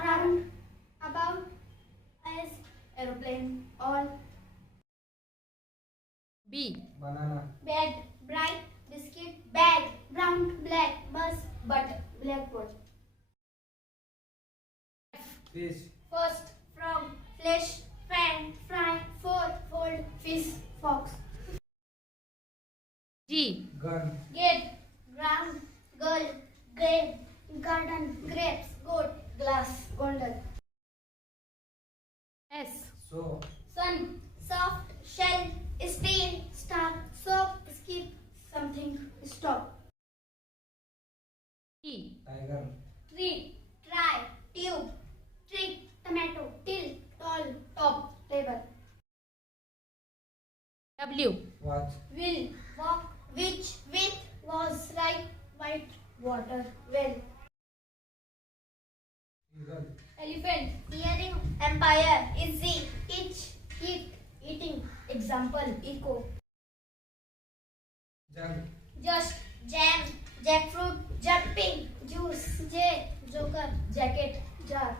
around, about, as, aeroplane, all. B. Banana. Bed, bright, biscuit, bag, brown, black, bus, butter, blackboard. Fish. First, frog, flesh, fan, fry, fork, fold, fish, fox. G. Gun. Gate, ground, girl, grave, garden, grapes, goat, glass, golden. S. So. Sun, soft, shell, steel, star, soap, skip, something, stop. T. Tiger. Tree, try, tube, trick, tomato, till, tall, top, table. W. Watch. Will, walk, which, with, was, right, white, water, well. Eagle. Elephant, earring, empire, easy, itch, eat, eating, example, echo. Jug. Just, jam, jackfruit, jumping, juice, J, joker, jacket, jar.